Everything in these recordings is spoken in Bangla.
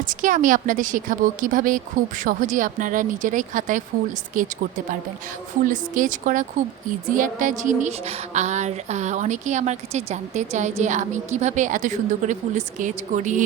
আজকে আমি আপনাদের শেখাবো কিভাবে খুব সহজে আপনারা নিজেরাই খাতায় ফুল স্কেচ করতে পারবেন। ফুল স্কেচ করা খুব ইজি একটা জিনিস। আর অনেকেই আমার কাছে জানতে চায় যে আমি কিভাবে এত সুন্দর করে ফুল স্কেচ করি,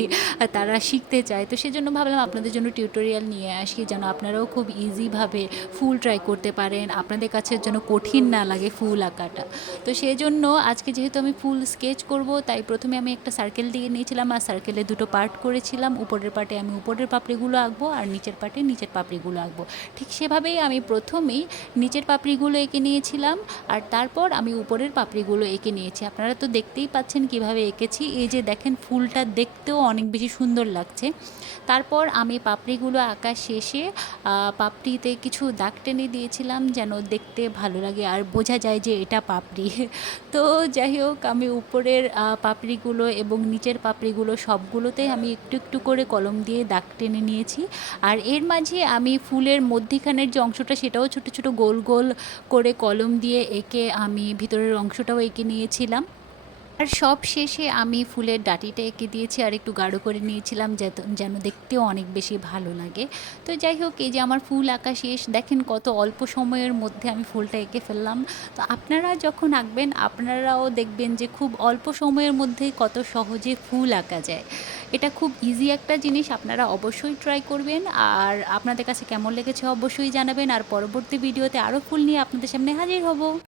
তারা শিখতে চায়। তো সেজন্য ভাবলাম আপনাদের জন্য টিউটোরিয়াল নিয়ে আসি, যেন আপনারাও খুব ইজিভাবে ফুল ট্রাই করতে পারেন, আপনাদের কাছে যেন কঠিন না লাগে ফুল আঁকাটা। তো সেজন্য আজকে যেহেতু আমি ফুল স্কেচ করব, তাই প্রথমে আমি একটা সার্কেল দিয়ে নিয়েছিলাম আর সার্কেলে দুটো পার্ট করেছিলাম। উপরের পার্টে আমি উপরের পাপড়িগুলো আঁকবো আর নিচের পার্টে নিচের পাপড়িগুলো আঁকবো। ঠিক সেভাবেই আমি প্রথমেই নিচের পাপড়িগুলো এঁকে নিয়েছিলাম আর তারপর আমি উপরের পাপড়িগুলো এঁকে নিয়েছি। আপনারা তো দেখতেই পাচ্ছেন কিভাবে এঁকেছি। এই যে দেখেন, ফুলটা দেখতেও অনেক বেশি সুন্দর লাগছে। তারপর আমি পাপড়িগুলো আঁকা শেষে পাপড়িতে কিছু দাগ টেনে দিয়েছিলাম, যেন দেখতে ভালো লাগে আর বোঝা যায় যে এটা পাপড়ি। তো যাই হোক, আমি উপরের পাপড়িগুলো এবং নিচের পাপড়িগুলো সবগুলোতেই আমি একটু একটু করে কলম দিয়ে দাগ টেনে নিয়েছি। আর এর মাঝে আমি ফুলের মধ্যিখানের যে অংশটা, সেটাও ছোটো ছোটো গোল গোল করে কলম দিয়ে এঁকে আমি ভিতরের অংশটাও এঁকে নিয়েছিলাম। আর সব শেষে আমি ফুলের ডাঁটিটা এঁকে দিয়েছি আর একটু গাঢ় করে নিয়েছিলাম, যেন দেখতেও অনেক বেশি ভালো লাগে। তো যাই হোক, এই যে আমার ফুল আঁকা শেষ। দেখেন কত অল্প সময়ের মধ্যে আমি ফুলটা এঁকে ফেললাম। তো আপনারা যখন আঁকবেন, আপনারাও দেখবেন যে খুব অল্প সময়ের মধ্যে কত সহজে ফুল আঁকা যায়। এটা খুব ইজি একটা জিনিস, আপনারা অবশ্যই ট্রাই করবেন। আর আপনাদের কাছে কেমন লেগেছে অবশ্যই জানাবেন। আর পরবর্তী ভিডিওতে আরও ফুল নিয়ে আপনাদের সামনে হাজির হব।